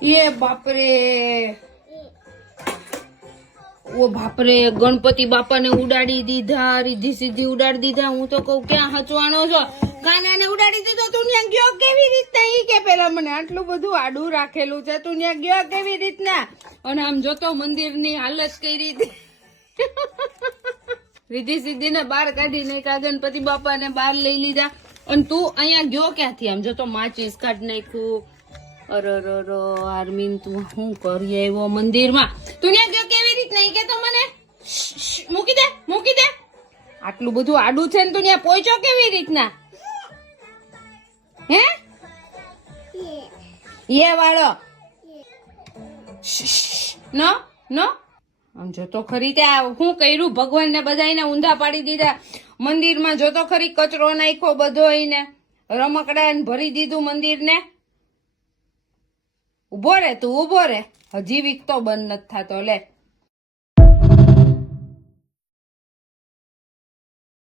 ये बापरे ઓ બાપરે ગણપતિ બાપાને ઉડાડી દીધા રીધી સીધી ઉડાડી દીધા હું તો કહું ક્યાં હચવાનો છો કાનાને ઉડાડી દીધો તું ત્યાં ગયો કેવી રીતના ઈ કે પેલા મને આટલું બધું આડું રાખેલું છે તું ત્યાં ગયો કેવી રીતના અને આમ જોતો મંદિરની હાલત કઈ રીતે રીધી સીધી ને બહાર કાઢીને ગણપતિ બાપાને બહાર લઈ લીધા અને તું અહીંયા ગયો ક્યાંથી આમ જોતો માચીસ કાઢ નાખ્યું અરે આર્મીન તું શું કરી આવ્યો મંદિરમાં તું ત્યાં ગયો કેવી રીતના ઈ કે તો મને મૂકી દે આટલું બધું આડું છે ને તું ત્યાં પહોંચ્યો કેવી રીતના હે ये वालो नो नो આમ જોતો ખરી ત્યાં શું કર્યું ભગવાન ને બધાને ઊંધા પાડી દીધા મંદિરમાં જોતો ખરી કચરો નાખ્યો બધો એને રમકડા ભરી દીધું મંદિર ને ઉભો રે તું ઉભો રે હજી વીક તો બંધ નથી થતો લે